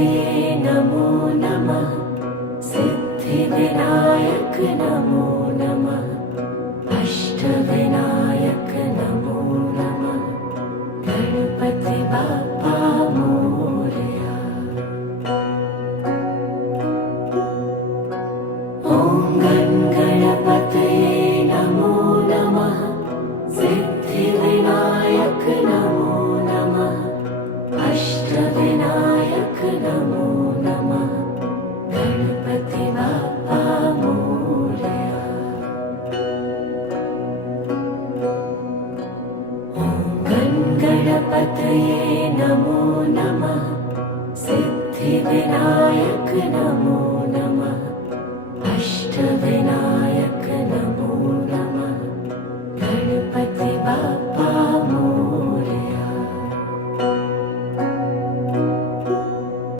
गणपतये नमो नमः। सिद्धिविनायक नमो नमः। अष्टविनायक नमो नमः। गणपति बाप्पा मोरया। ॐ गणपतये नमो नमः। सिद्धिविनायक नमो नमः। अष्टविनायक नमो नमः। गणपति बाप्पा मोरया। ॐ गणपतये नमो नमः। सिद्धिविनायक नमो नमः। अष्टविनायक